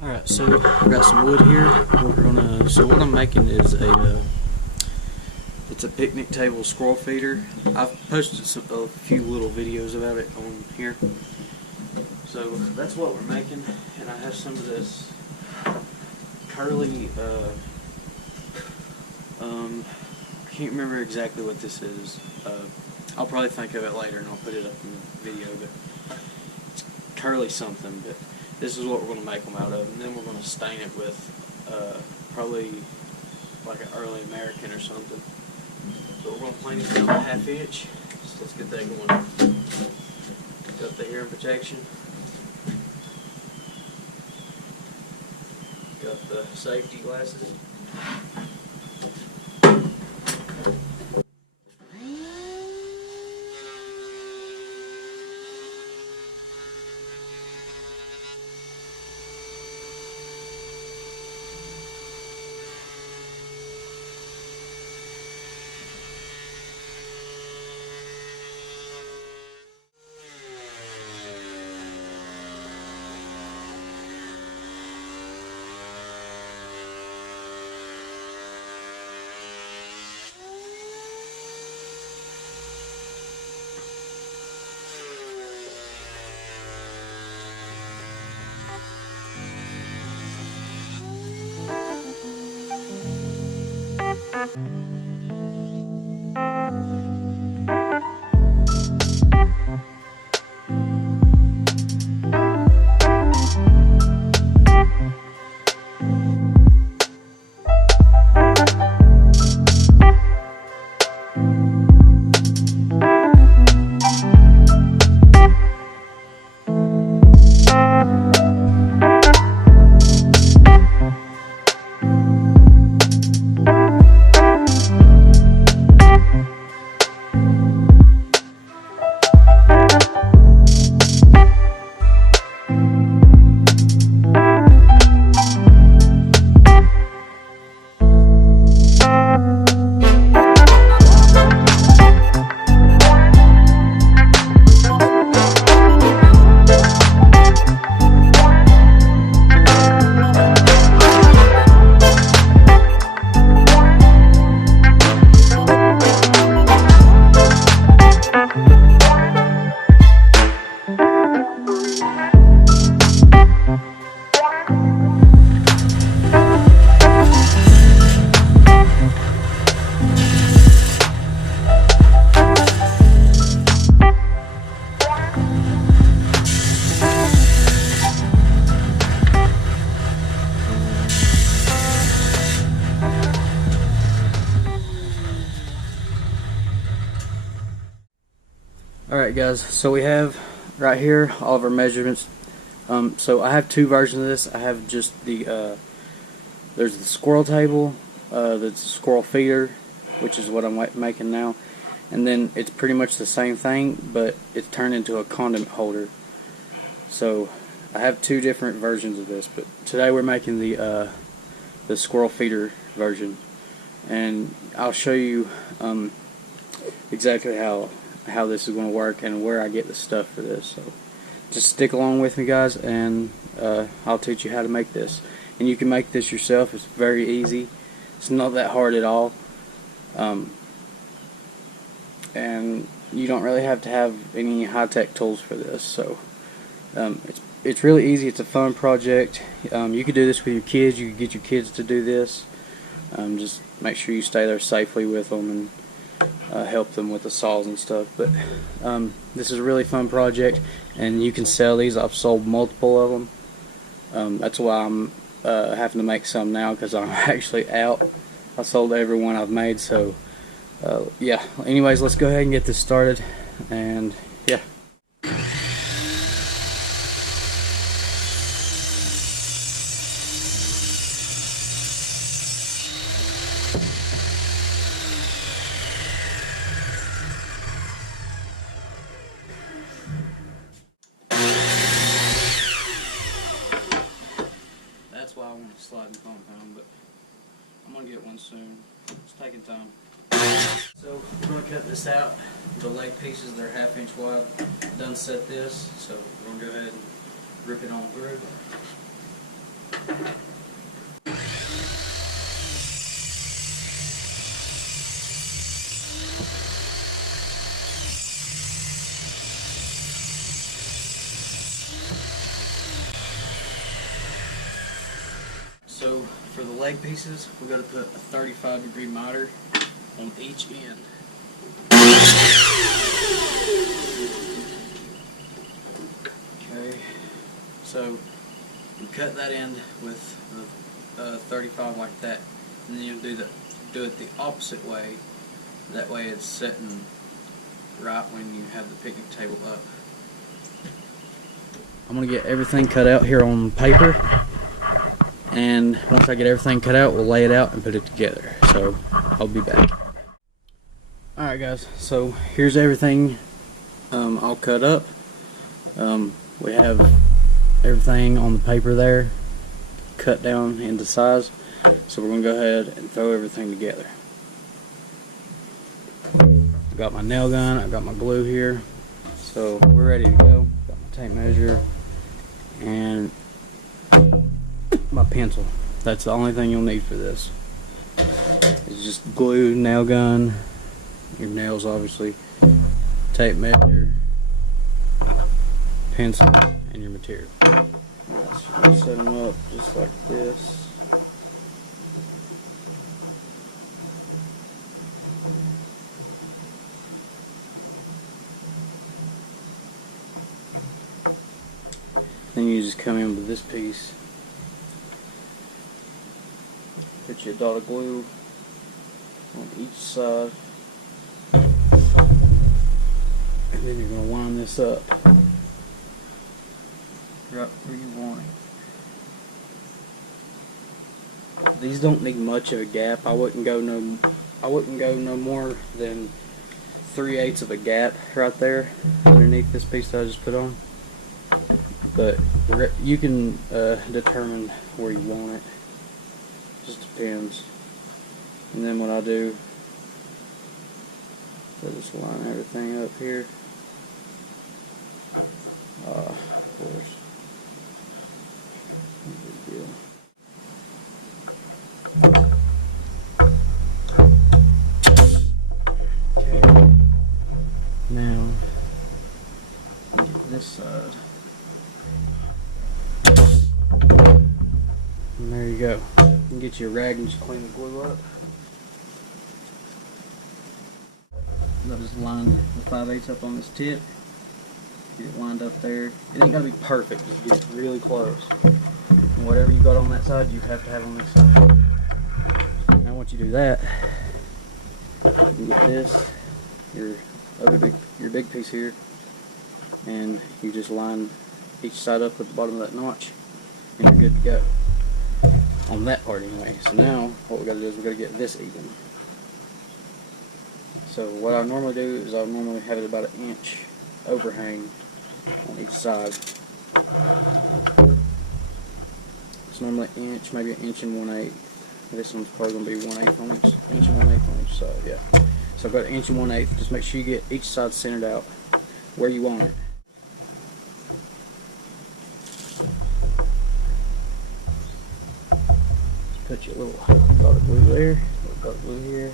Alright, so I've got some wood here. So what I'm making is it's a picnic table squirrel feeder. I've posted a few little videos about it on here. So that's what we're making, and I have some of this curly, I can't remember exactly what this is. I'll probably think of it later and I'll put it up in the video, but it's curly something, but this is what we're going to make them out of, and then we're going to stain it with probably like an early American or something. So we're going to plane it down a 1/2 inch. So let's get that going. Got the ear protection. Got the safety glasses. Alright guys, so we have right here all of our measurements. So I have two versions of this. I have just the there's the squirrel table, that's a squirrel feeder, which is what I'm making now, and then it's pretty much the same thing, but it's turned into a condiment holder. So I have two different versions of this, but today we're making the squirrel feeder version, and I'll show you exactly how this is going to work and where I get the stuff for this. So just stick along with me guys, and I'll teach you how to make this. And you can make this yourself. It's very easy. It's not that hard at all, and you don't really have to have any high-tech tools for this. So it's really easy. It's a fun project. You could do this with your kids. You could get your kids to do this. Just make sure you stay there safely with them and help them with the saws and stuff. But this is a really fun project, and you can sell these. I've sold multiple of them. That's why I'm having to make some now, because I'm actually out. I sold every one I've made. So yeah, anyways, let's go ahead and get this started, and yeah. That's why I want a sliding compound, but I'm going to get one soon. It's taking time. So we're going to cut this out. The leg pieces, they're 1/2 inch wide. Done set this, so we're going to go ahead and rip it on through. So for the leg pieces, we got to put a 35-degree miter on each end. Okay, so you cut that end with the 35 like that, and then you'll do it the opposite way. That way it's setting right when you have the picnic table up. I'm gonna get everything cut out here on paper, and once I get everything cut out, we'll lay it out and put it together. So I'll be back. Alright guys, so here's everything all cut up. We have everything on the paper there cut down into size, so we're going to go ahead and throw everything together. I've got my nail gun, I've got my glue here, so we're ready to go. Got my tape measure and my pencil. That's the only thing you'll need for this. It's just glue, nail gun, your nails obviously, tape measure, pencil, and your material. Alright, so you're going to set them up just like this. Then you just come in with this piece, put your dot of glue on each side, and then you're going to line this up right where you want it. These don't need much of a gap. I wouldn't go no more than 3/8 of a gap right there underneath this piece that I just put on. But you can determine where you want it. Just depends. And then what I do, I just line everything up here. Of course. No big deal. Okay. Now, get this side. And there you go. You can get your rag and just clean the glue up. I'll just line the 5/8 up on this tip. Get it lined up there. It ain't gotta be perfect, just get it really close. And whatever you got on that side, you have to have on this side. Now once you do that, you can get this, your big piece here, and you just line each side up at the bottom of that notch, and you're good to go. On that part anyway. So now what we gotta do is we gotta get this even. So what I normally do is I normally have it about 1 inch overhang on each side. It's normally 1 inch, maybe 1 1/8. This one's probably gonna be 1/8 on each, 1 1/8 on each side. Yeah. So I've got 1 1/8. Just make sure you get each side centered out where you want it. Put your little dot of glue there, little dot of glue here.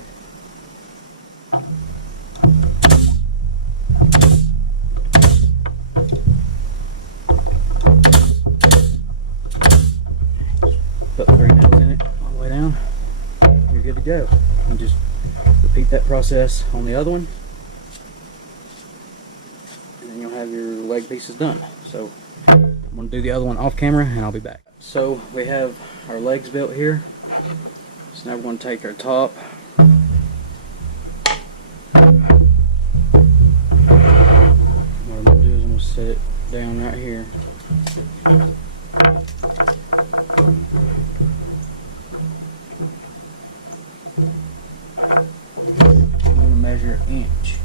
Put 3 nails in it all the way down. You're good to go. And just repeat that process on the other one, and then you'll have your leg pieces done. So I'm going to do the other one off camera, and I'll be back. So we have our legs built here. So now we're going to take our top. What I'm going to do is I'm going to set it down right here. I'm going to measure 1 inch.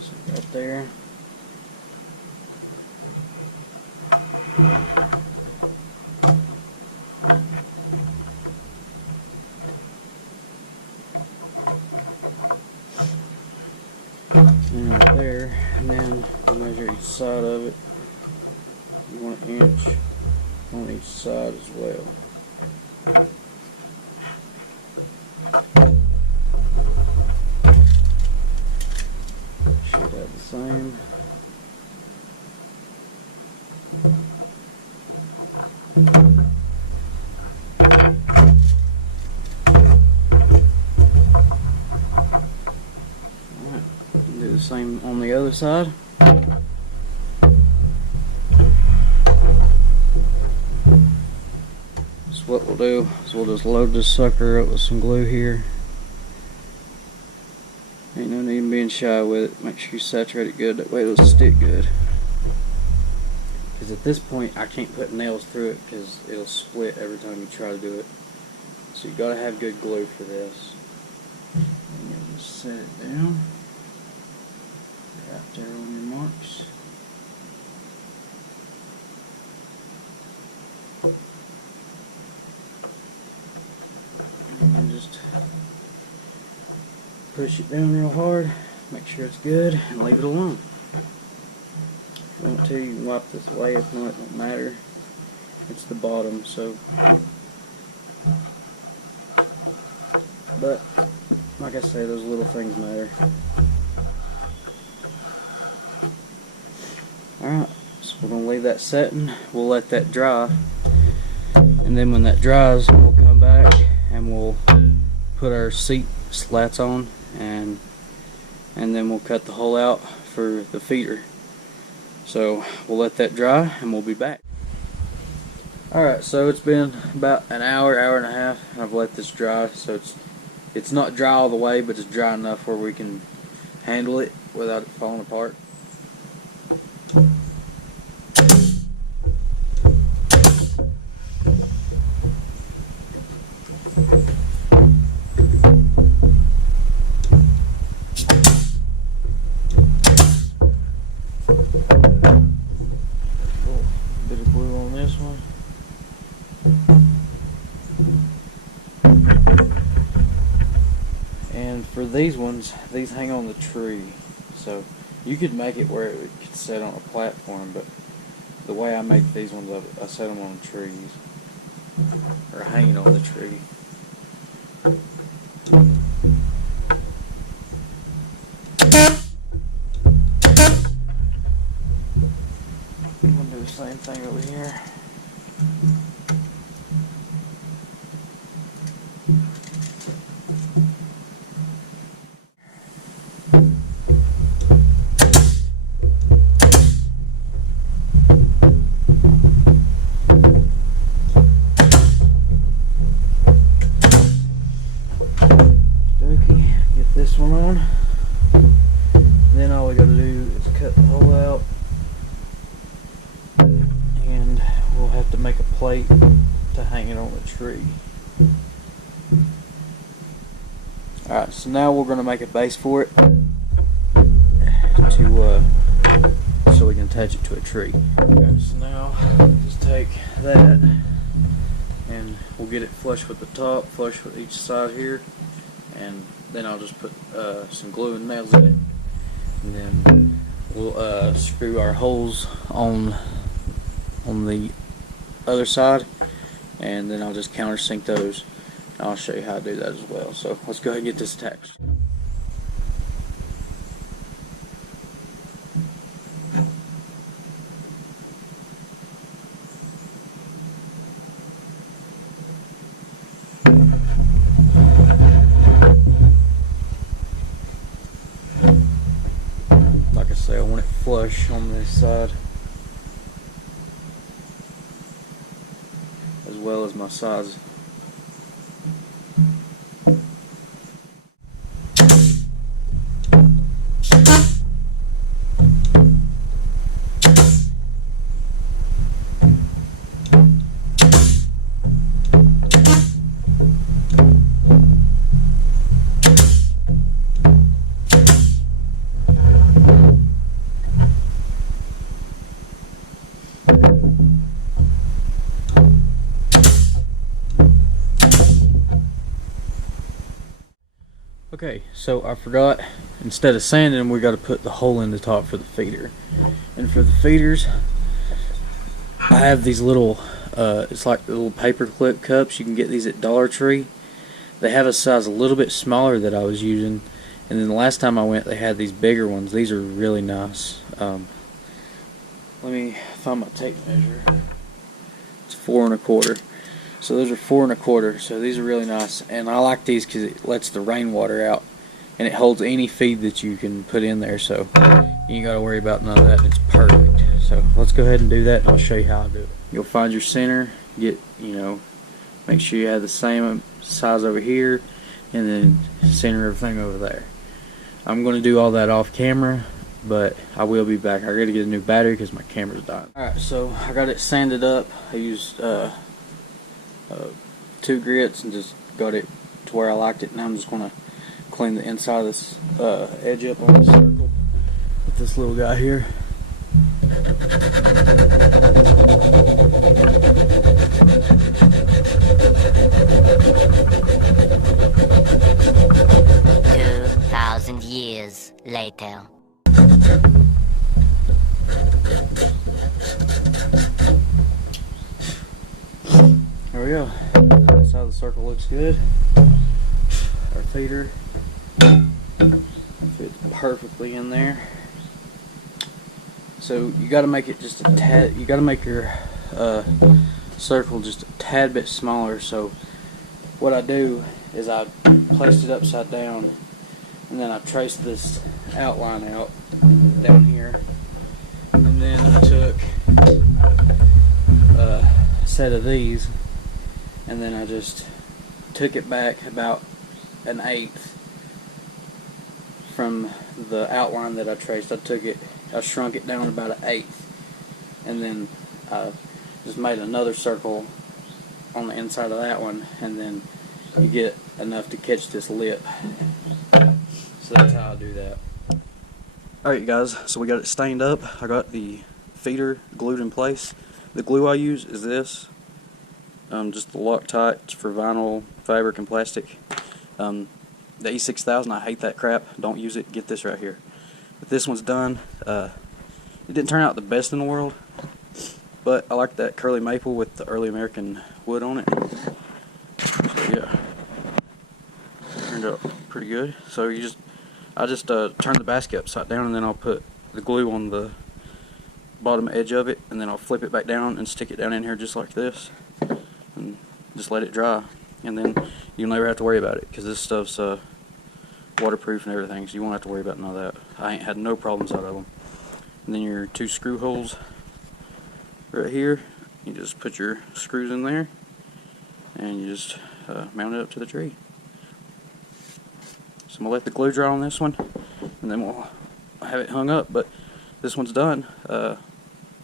So right there. And right there, and then I'll measure each side of it. You want an inch on each side as well. Should have the same. Alright, do the same on the other side. So what we'll do is we'll just load this sucker up with some glue here. Ain't no need in being shy with it. Make sure you saturate it good, that way it'll stick good. Because at this point I can't put nails through it because it'll split every time you try to do it. So you gotta have good glue for this. And you'll just set it down right there on your marks. And then just push it down real hard, make sure it's good, and leave it alone. If you want to, you can wipe this away. If not, it won't matter. It's the bottom, so. But, like I say, those little things matter. Alright, so we're going to leave that setting. We'll let that dry. And then when that dries, we'll come back and we'll put our seat slats on. And then we'll cut the hole out for the feeder. So we'll let that dry and we'll be back. Alright, so it's been about an hour, hour and a half, and I've let this dry. So it's not dry all the way, but it's dry enough where we can handle it without it falling apart. Bit of glue on this one. And for these ones, these hang on the tree. So you could make it where it could sit on a platform, but the way I make these ones, I set them on trees. Or hanging on the tree. I'm going to do the same thing over here. Get this one on. Then all we got to do is cut the hole out. And we'll have to make a plate to hang it on the tree. Alright, so now we're going to make a base for it so we can attach it to a tree. Alright, so now just take that and we'll get it flush with the top, flush with each side here, and then I'll just put some glue and nails in it, and then we'll screw our holes on the other side, and then I'll just countersink those. I'll show you how to do that as well. So let's go ahead and get this attached. Like I say, I want it flush on this side as well as my sides. Okay, so I forgot, instead of sanding them, we got to put the hole in the top for the feeder. And for the feeders, I have these little, it's like the little paper clip cups. You can get these at Dollar Tree. They have a size a little bit smaller that I was using, and then the last time I went, they had these bigger ones. These are really nice. Let me find my tape measure. It's 4 1/4. So those are 4 1/4. So these are really nice, and I like these because it lets the rainwater out, and it holds any feed that you can put in there. So you ain't got to worry about none of that. It's perfect. So let's go ahead and do that, and I'll show you how I do it. You'll find your center. Make sure you have the same size over here, and then center everything over there. I'm going to do all that off camera, but I will be back. I got to get a new battery because my camera's dying. Alright, so I got it sanded up. I used 2 grits and just got it to where I liked it. Now I'm just going to clean the inside of this edge up on this circle with this little guy here. 2,000 years later. There we go. This side of the circle looks good. Our feeder fits perfectly in there. So you got to make it just a tad. You got to make your circle just a tad bit smaller. So what I do is I placed it upside down, and then I traced this outline out down here, and then I took a set of these, and then I just took it back about 1/8 from the outline that I traced. I shrunk it down about 1/8, and then I just made another circle on the inside of that one, and then you get enough to catch this lip. So that's how I do that. Alright guys, so we got it stained up. I got the feeder glued in place. The glue I use is this. Just the Loctite. It's for vinyl, fabric, and plastic. The E6000, I hate that crap. Don't use it. Get this right here. But this one's done. It didn't turn out the best in the world, but I like that curly maple with the early American wood on it. So yeah, turned out pretty good. So I just turn the basket upside down, and then I'll put the glue on the bottom edge of it, and then I'll flip it back down and stick it down in here just like this, and just let it dry, and then you'll never have to worry about it because this stuff's waterproof and everything, so you won't have to worry about none of that. I ain't had no problems out of them. And then your 2 screw holes right here, you just put your screws in there, and you just mount it up to the tree. So I'm going to let the glue dry on this one, and then we'll have it hung up. But this one's done.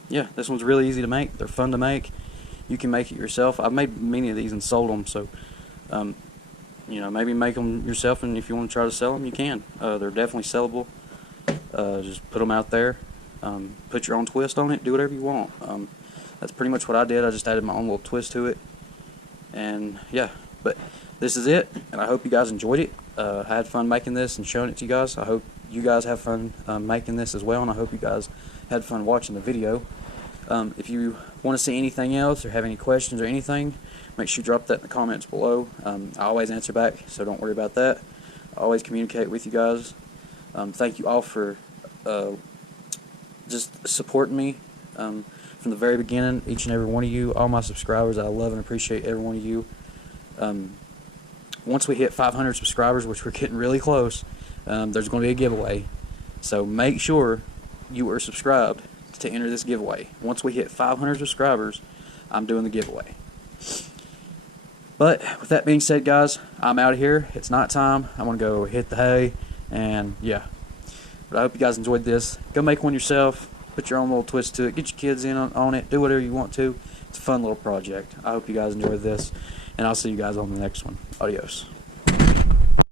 Yeah, this one's really easy to make. They're fun to make. You can make it yourself. I've made many of these and sold them, so maybe make them yourself, and if you want to try to sell them, you can. They're definitely sellable. Just put them out there. Put your own twist on it. Do whatever you want. That's pretty much what I did. I just added my own little twist to it. And yeah, but this is it, and I hope you guys enjoyed it. I had fun making this and showing it to you guys. I hope you guys have fun making this as well, and I hope you guys had fun watching the video. If you want to see anything else or have any questions or anything, make sure you drop that in the comments below. I always answer back, so don't worry about that. I always communicate with you guys. Thank you all for just supporting me from the very beginning, each and every one of you, all my subscribers. I love and appreciate every one of you. Once we hit 500 subscribers, which we're getting really close, there's going to be a giveaway. So make sure you are subscribed to enter this giveaway. Once we hit 500 subscribers, I'm doing the giveaway. But with that being said, guys, I'm out of here. It's night time. I'm going to go hit the hay, and yeah. But I hope you guys enjoyed this. Go make one yourself. Put your own little twist to it. Get your kids in on it. Do whatever you want to. It's a fun little project. I hope you guys enjoyed this, and I'll see you guys on the next one. Adios.